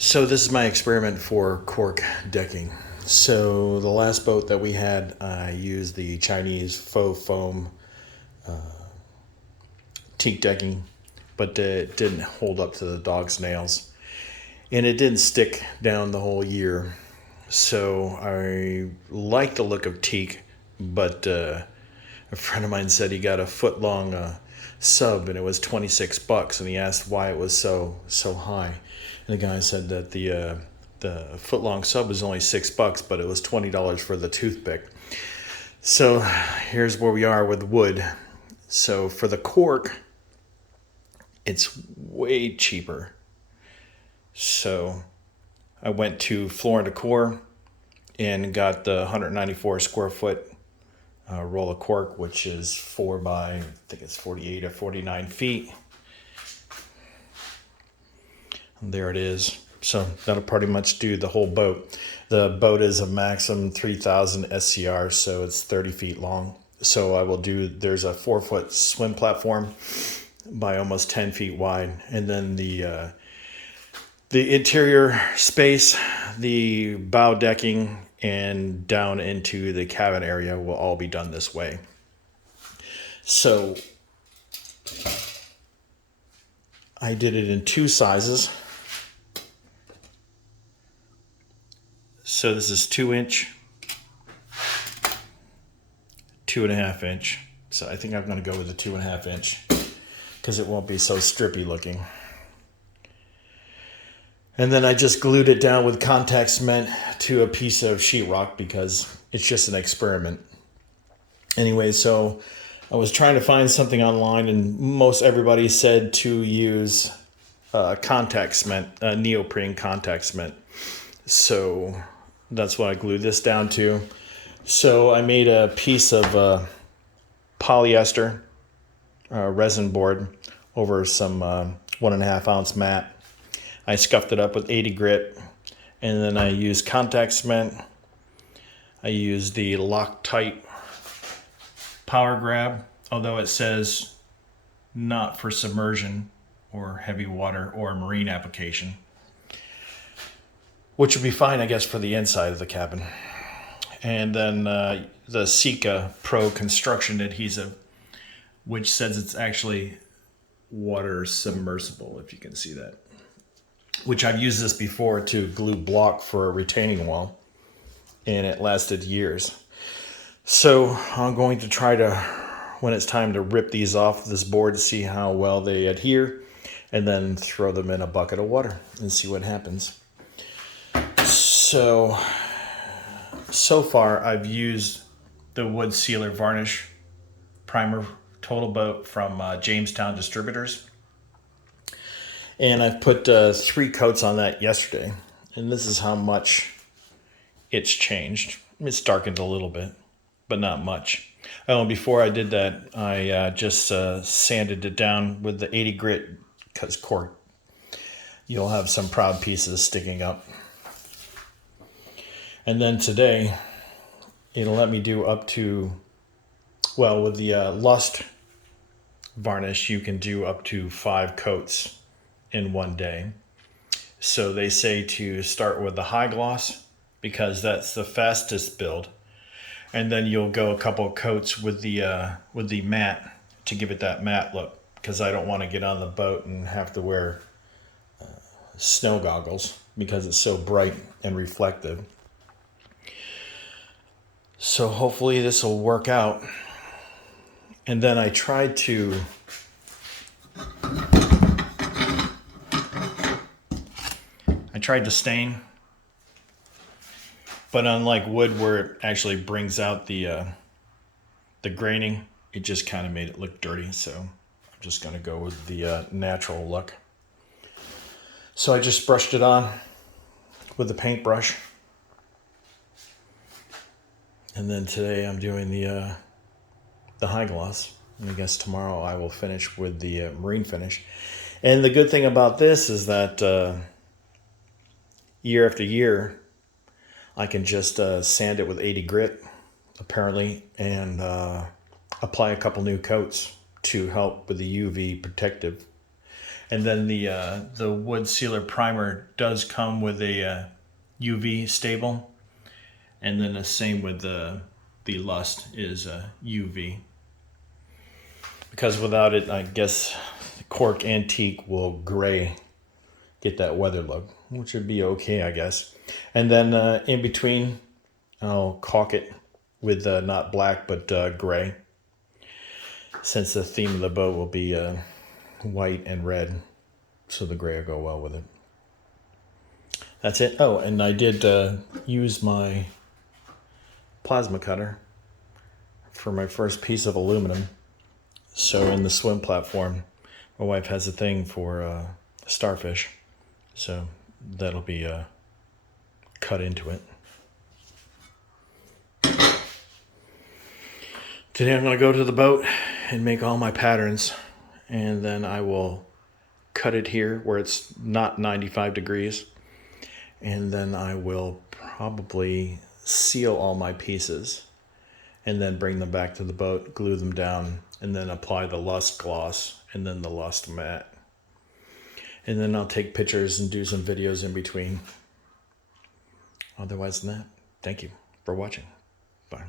So this is my experiment for cork decking. So the last boat that we had, I used the Chinese faux foam teak decking, but it didn't hold up to the dog's nails. And it didn't stick down the whole year. So I like the look of teak, but a friend of mine said he got a foot long sub and it was $26, and he asked why it was so high. And the guy said that the foot long sub was only $6, but it was $20 for the toothpick. So here's where we are with wood. So for the cork, it's way cheaper. So I went to Floor and Decor and got the 194 square foot roll of cork, which is 4 by, I think it's 48 or 49 feet. And there it is. So that'll pretty much do the whole boat. The boat is a Maxim 3000 SCR, so it's 30 feet long. So I will do, there's a 4-foot swim platform by almost 10 feet wide. And then the interior space, the bow decking, and down into the cabin area will all be done this way. So I did it in 2 sizes. So this is 2-inch, 2.5-inch. So I think I'm going to go with the 2.5-inch because it won't be so strippy looking. And then I just glued it down with contact cement to a piece of sheetrock because it's just an experiment. Anyway, so I was trying to find something online, and most everybody said to use contact cement, neoprene contact cement. So that's what I glued this down to. So I made a piece of polyester resin board over some 1.5 ounce mat. I scuffed it up with 80 grit, and then I used contact cement. I used the Loctite power grab, although it says not for submersion or heavy water or marine application, which would be fine, I guess, for the inside of the cabin. And then the Sika Pro Construction Adhesive, which says it's actually water submersible, if you can see that. Which I've used this before to glue block for a retaining wall, and it lasted years. So I'm going to try to, when it's time to rip these off this board, to see how well they adhere, and then throw them in a bucket of water and see what happens. So far I've used the wood sealer varnish primer Total Boat from Jamestown Distributors. And I've put 3 coats on that yesterday. And this is how much it's changed. It's darkened a little bit, but not much. Oh, and before I did that, I just sanded it down with the 80 grit, because cork, you'll have some proud pieces sticking up. And then today, it'll let me do up to, well, with the Lust varnish, you can do up to 5 coats in one day. So they say to start with the high gloss because that's the fastest build, and then you'll go a couple coats with the matte to give it that matte look, because I don't want to get on the boat and have to wear snow goggles because it's so bright and reflective. So hopefully this will work out. And then I tried to stain, but unlike wood where it actually brings out the graining, it just kind of made it look dirty. So I'm just going to go with the natural look. So I just brushed it on with the paintbrush, and then today I'm doing the high gloss, and I guess tomorrow I will finish with the marine finish. And the good thing about this is that year after year, I can just sand it with 80 grit, apparently, and apply a couple new coats to help with the UV protective. And then the wood sealer primer does come with a UV stable, and then the same with the Lust is UV. Because without it, I guess cork and teak will gray, get that weather look, which would be okay, I guess. And then in between, I'll caulk it with not black but gray, since the theme of the boat will be white and red, so the gray will go well with it. That's it. Oh, and I did use my plasma cutter for my first piece of aluminum. So in the swim platform, my wife has a thing for starfish, so that'll be cut into it. Today I'm going to go to the boat and make all my patterns, and then I will cut it here where it's not 95 degrees, and then I will probably seal all my pieces and then bring them back to the boat, glue them down, and then apply the Lust gloss and then the Lust matte. And then I'll take pictures and do some videos in between. Otherwise than that, thank you for watching. Bye.